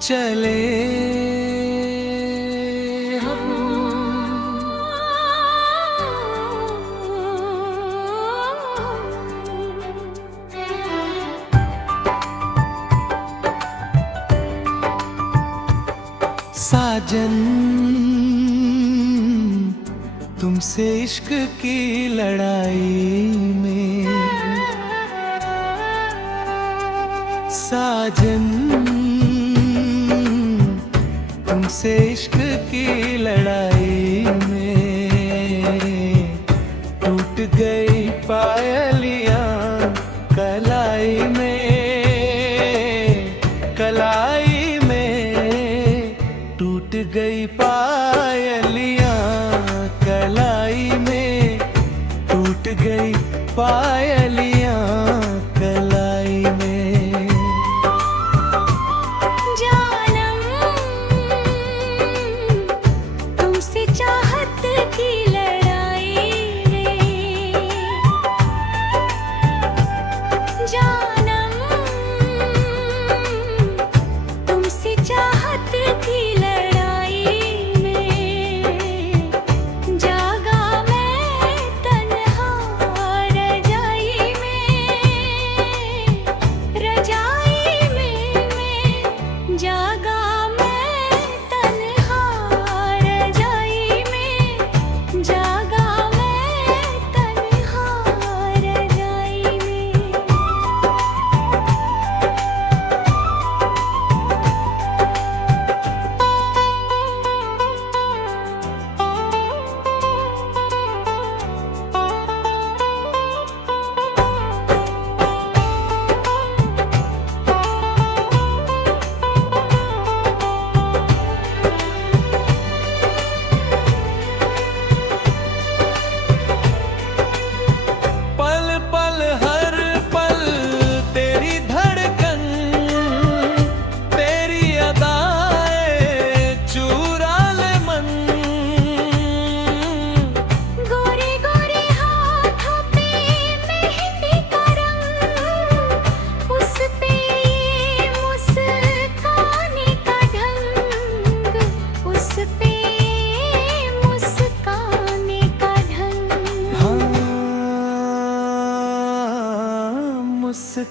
चले हम। साजन तुमसे इश्क की लड़ाई में, साजन तुमसे इश्क की लड़ाई में टूट गई पायलियां कलाई में, कलाई में टूट गई पायलियां कलाई में, टूट गई पायलियां कलाई में।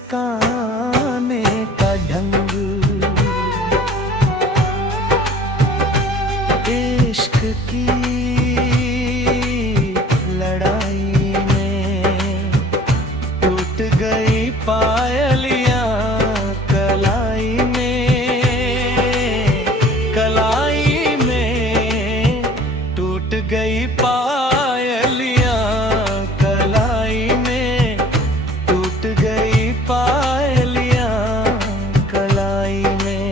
मुस्काने का ढंग, इश्क की लड़ाई में टूट गई पायलियां कलाई में, कलाई में टूट गई पायलियां कलाई में, टूट गई पायलियां कलाई में।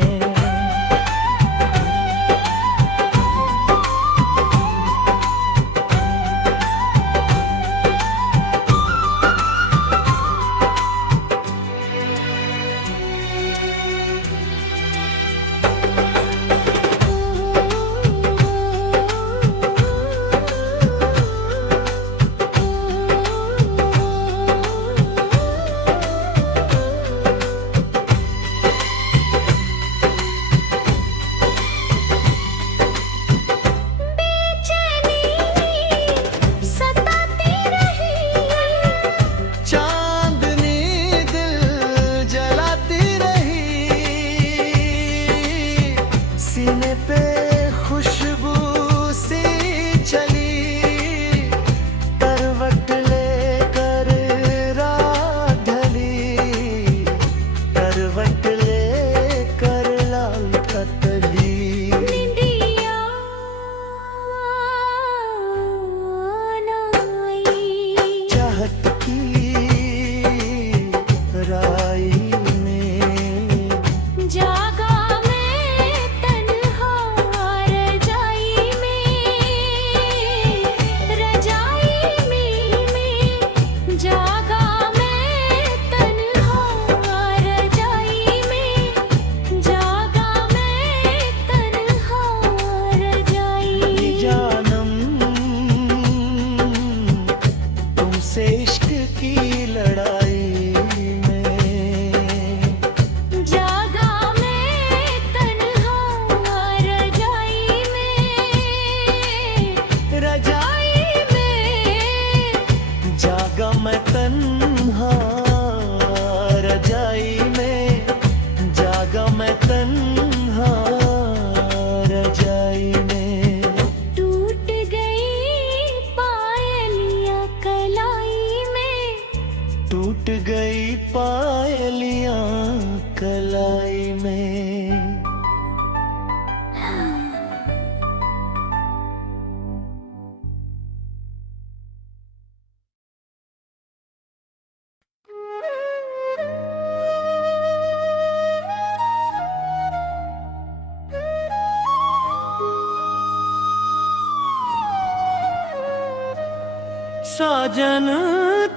साजन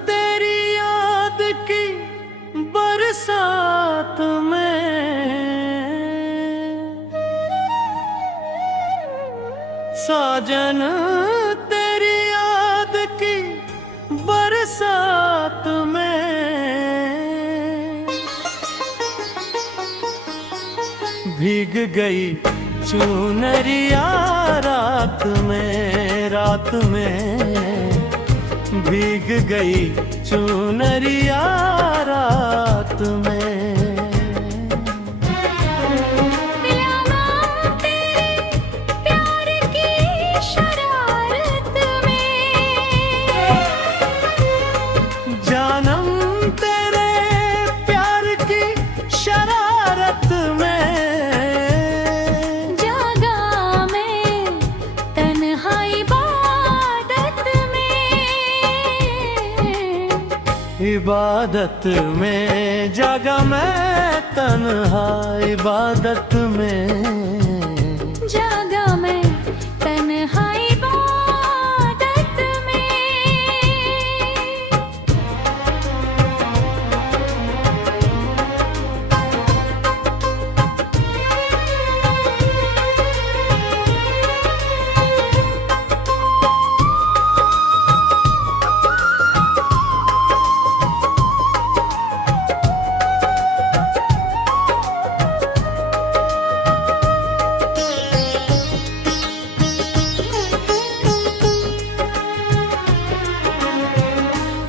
तेरी याद की बरसात में, साजन तेरी याद की बरसात में भीग गई चुनरिया रात में, रात में भीग गई चुनरिया रात में। जानम तेरे प्यार की शरारत में, जागा मैं तन्हाई इबादत में, इबादत में जागा मैं तन्हा इबादत में, जागा मैं तन्हाई इबादत में।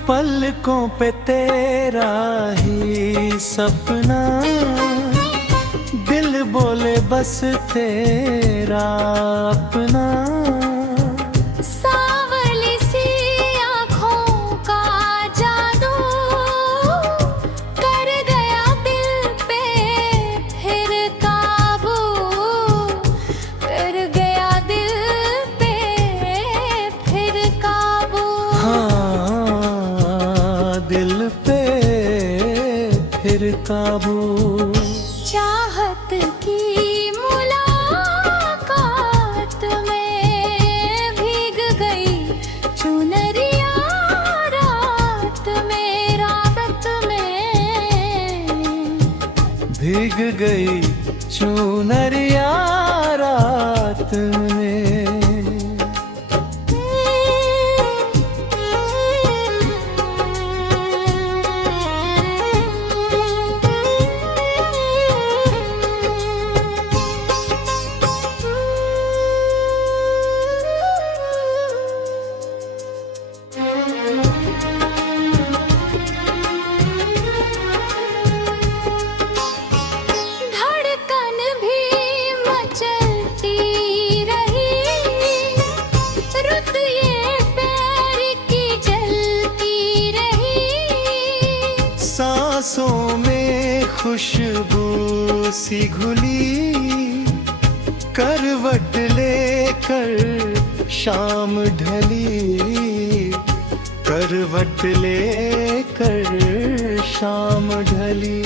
पलकों पे तेरा ही सपना, दिल बोले बस तेरा अपना। सावली सी आँखों का जादू कर गया दिल पे फिर काबू, कर गया दिल पे फिर काबू। दिल पे फिर काबू। चाहत की मुलाकात में भीग गई चुनरिया रात में, रात में भीग गई चुनरिया रात में। सांसों में खुशबू सी घुली, करवट लेकर शाम ढली, करवट लेकर शाम ढली।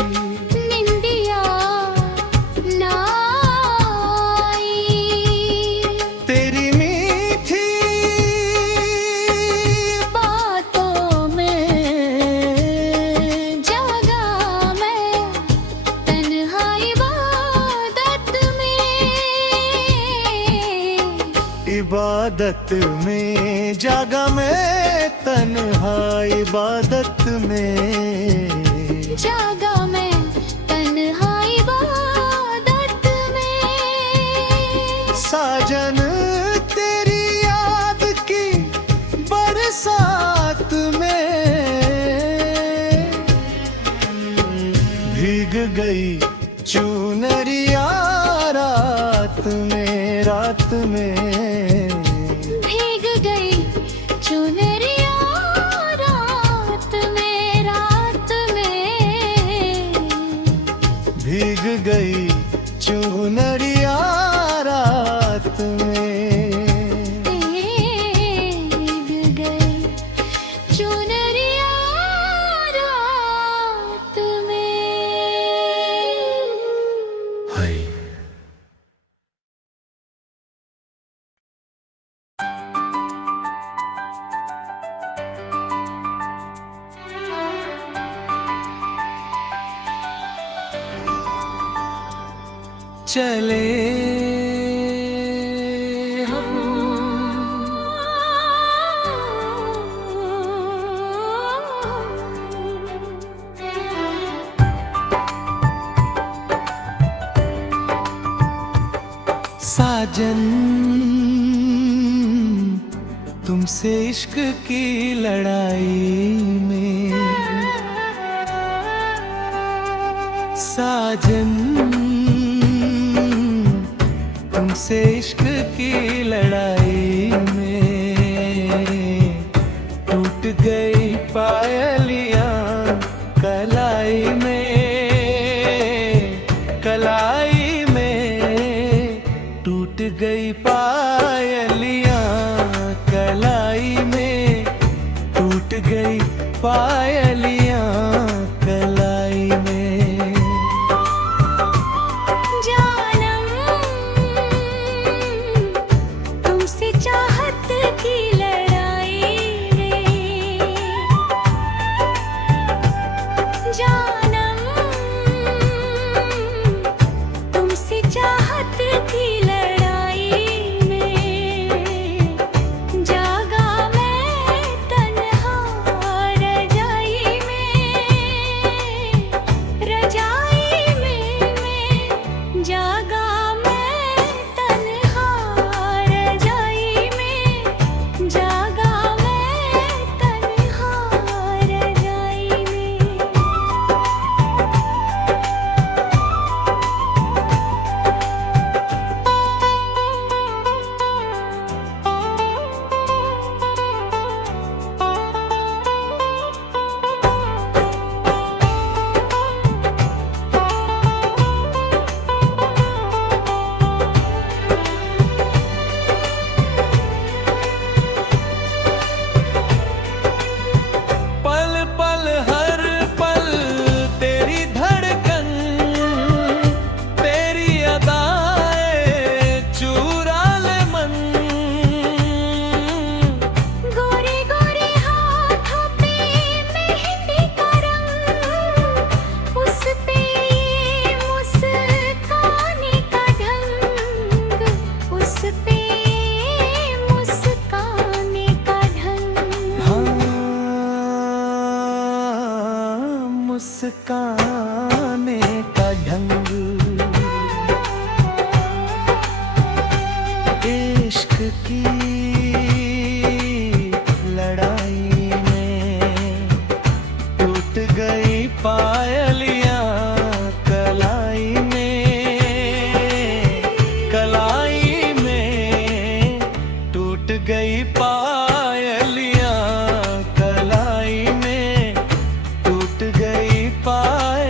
निंदिया ना आई तेरी मीठी बातों में, जागा मैं तन्हा इबादत में, इबादत में जागा मैं तन्हा इबादत में, जागा मैं तन्हा इबादत में। साजन तेरी याद की बरसात में भीग गई चुनरिया रात में, रात में भीग गई चुनरिया रात में, रात में भीग गई चुनरिया रात में, भीग गई चुनरिया रात में। चले हम। साजन तुमसे इश्क की लड़ाई में, साजन तुमसे इश्क की लड़ाई में टूट गई पायलियां कलाई में, कलाई में टूट गई पायलियां कलाई में, टूट गई पायलियां कलाई में। जानम तुमसे चाहत की लड़ाई में, जानम तुमसे चाहत की लड़ाई में, जागा मैं तन्हा रजाई में, रजाई में जागा मैं तन्हा रजाई में, जागा मैं तन्हा रजाई में। पल पल हर पल तेरी धड़कन, तेरी अदाएं चुरा ले मन। गोरे गोरे हाथों पे मेहंदी का रंग, उस पे ये मुस्काने का ढंग, उस पे ये मुस्काने का ढंग। हाँ, मुस्काने का ढंग। इश्क की लड़ाई में टूट गई पायलियां कलाई में, कलाई में टूट गई पायलियां कलाई में, टूट गई पायलियां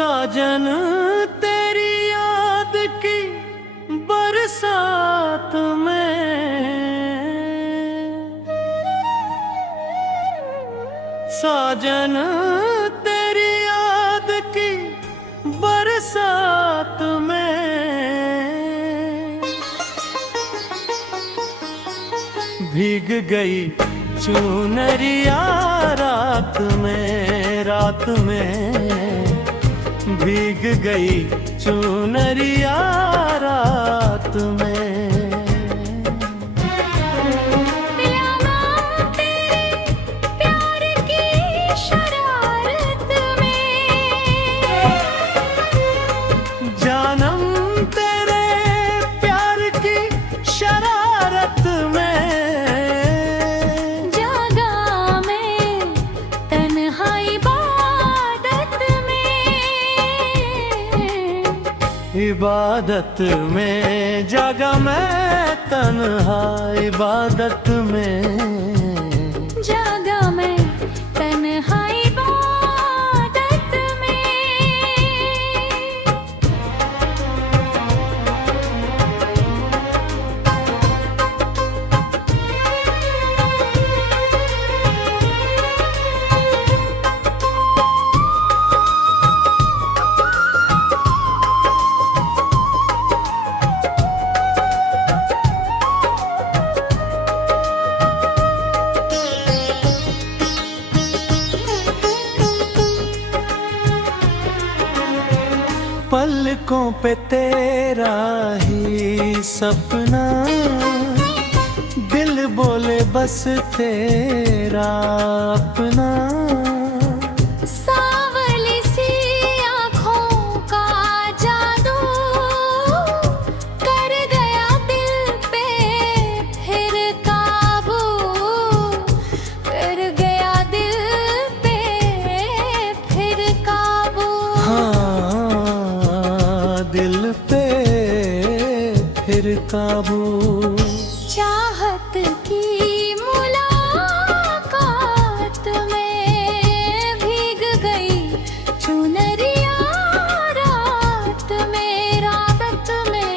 साजन तेरी याद की बरसात में, साजन तेरी याद की बरसात में भीग गई चुनरिया रात में, रात में भीग गई चुनरिया रात में। जानम तेरे प्यार की शरारत में, जागा मैं तन्हाई इबादत में, इबादत में जागा मैं तन्हा इबादत में, जागा मैं तन्हाई इबादत में। पलकों पे तेरा ही सपना, दिल बोले बस तेरा अपना। सावली सी आँखों का जादू कर गया दिल पे फिर काबू, कर गया दिल पे फिर काबू। दिल पे फिर काबू। चाहत की मुलाकात में भीग गई चुनरिया रात में, रात में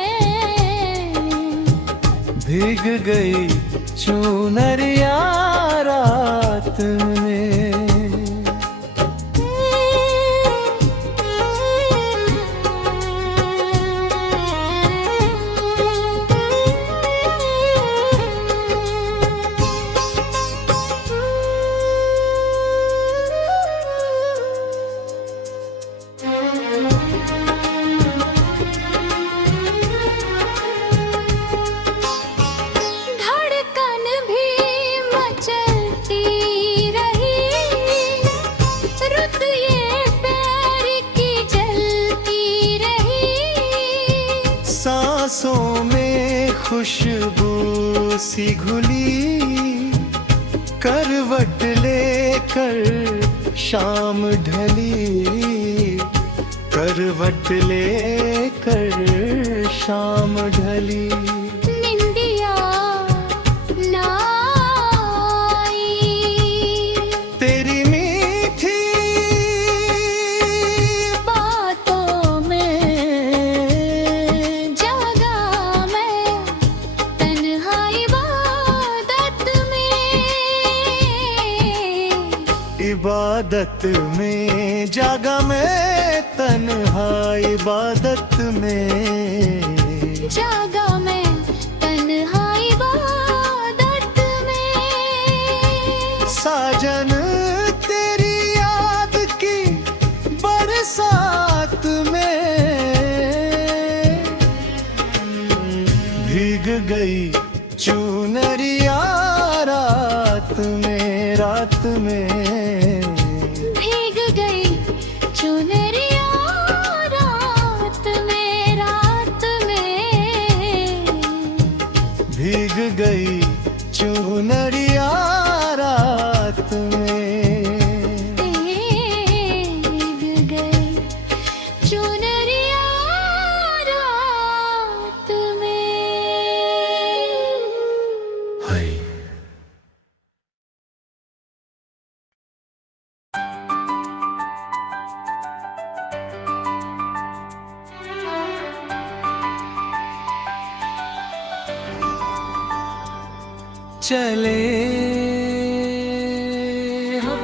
भीग गई चुनरिया रात में। सांसों में खुशबू सी घुली, करवट लेकर शाम ढली, करवट लेकर शाम ढली। निंदिया ना आई तेरी मीठी बातों में, जागा मैं तन्हा इबादत में, इबादत में जागा मैं तन्हा इबादत में, जागा मैं तन्हा इबादत में। साजन तेरी याद की बरसात में भीग गई चुनरिया रात में, रात में भीग गई चुनरिया रात में, रात में भीग गई चुनरिया रात में। चले हम।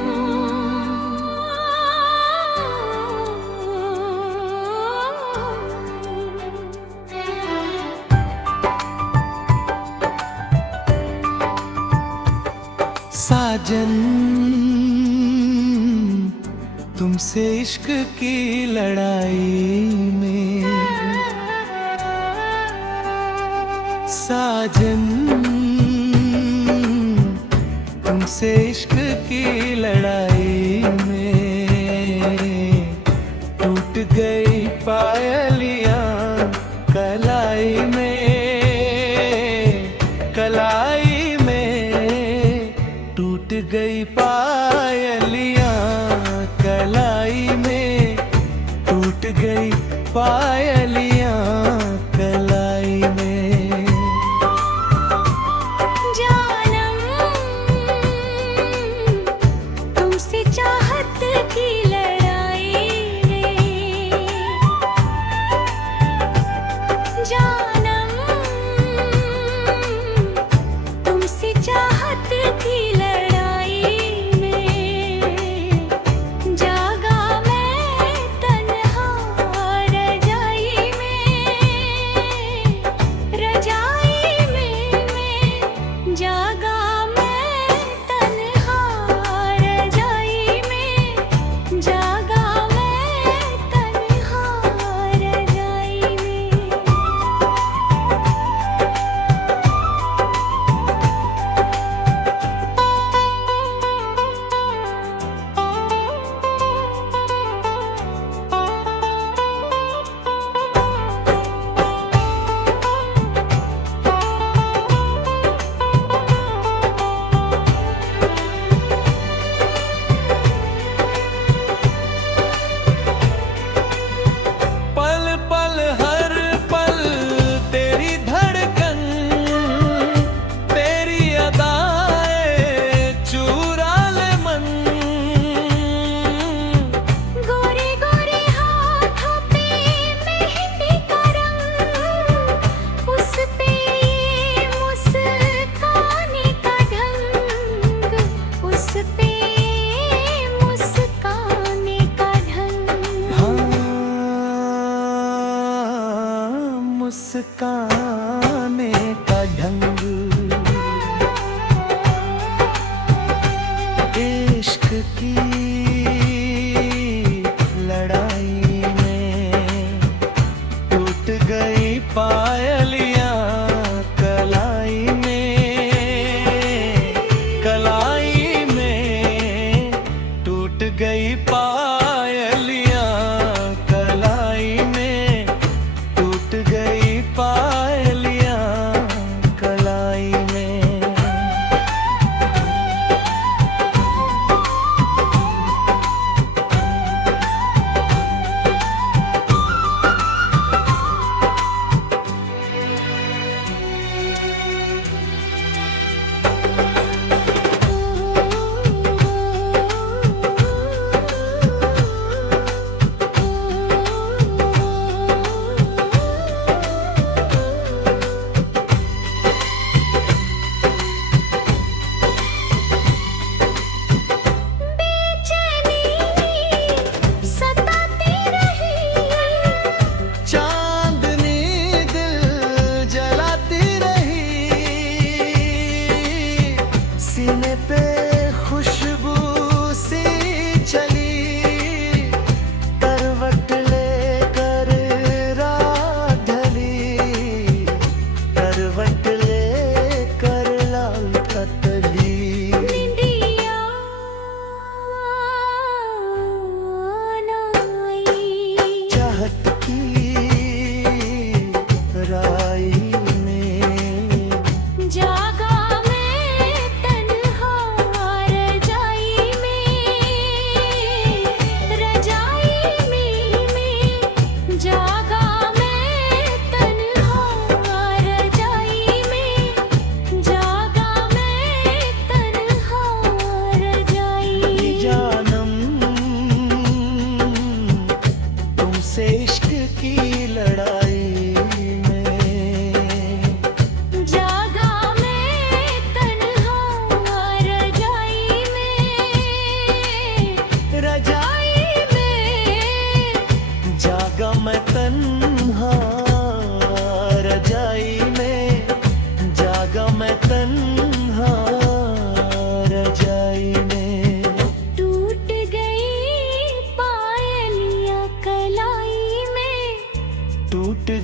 साजन तुमसे इश्क की लड़ाई में, साजन तुमसे इश्क की लड़ाई में टूट गई पायलियां कलाई में, कलाई में टूट गई पायलियां कलाई में, टूट गई पायलियां कलाई में। जानम तुमसे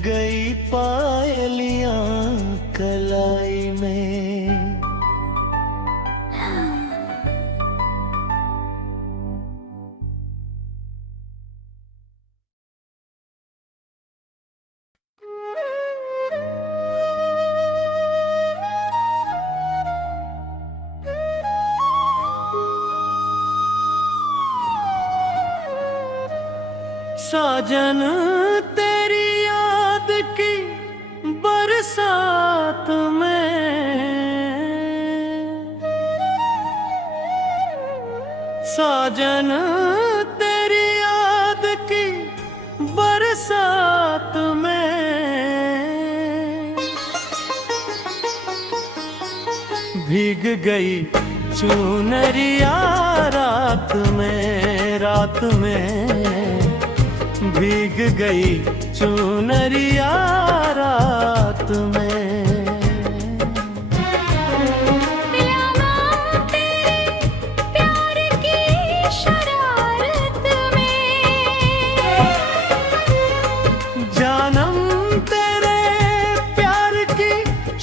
गई पायलियां कलाई में। साजन तेरी याद की बरसात में, साजन तेरी याद की बरसात में भीग गई चुनरिया रात में, रात में भीग गई चुनरिया रात में। प्यार की शरारत में, जानम तेरे प्यार की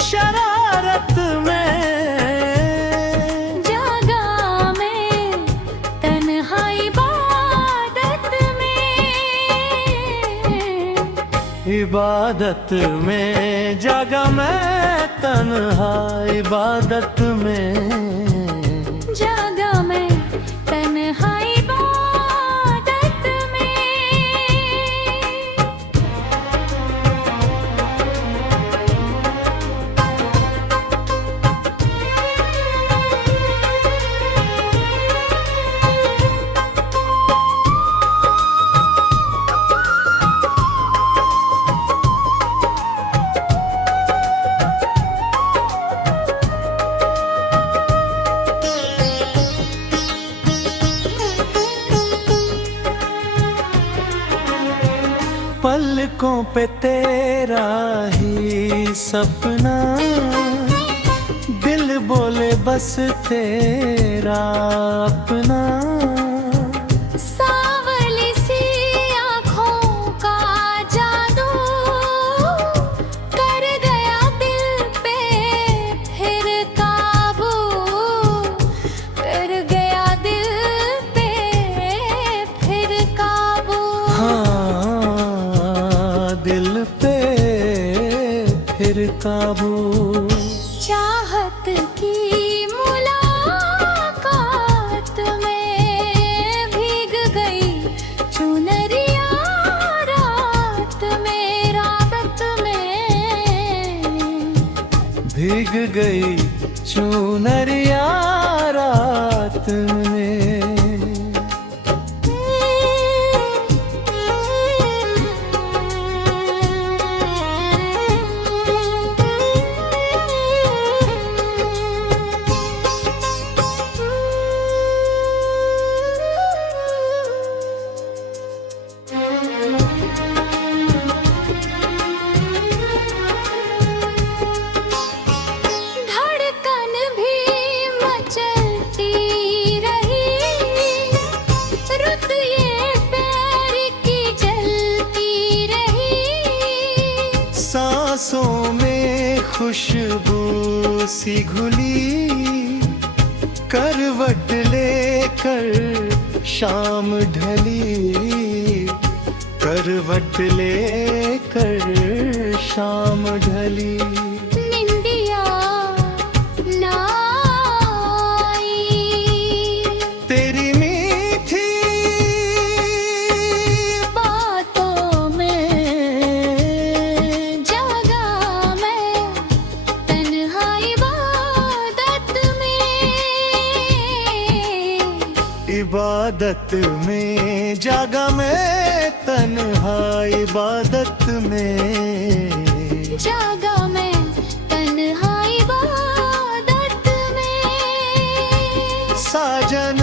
शरारत में, जागा मैं तन्हाई इबादत में जागा मैं तन्हा इबादत में, जागा मैं तन्हा इबादत में। पलकों पे तेरा ही सपना, दिल बोले बस तेरा अपना। सावली सी आँखों का जादू कर गया दिल पे फिर काबू, कर गया दिल पे फिर काबू। दिल पे फिर काबू। चाहत की मुलाकात में भीग गई चुनरिया रात में, रात में भीग गई चुनरिया रात में। सांसों में खुशबू सी घुली, करवट लेकर शाम ढली, करवट लेकर शाम ढली। निंदिया ना आई तेरी मीठी बातों में, जागा मैं तन्हा इबादत में, इबादत में जागा मैं तन्हा इबादत में, जागा मैं तन्हा इबादत में। साजन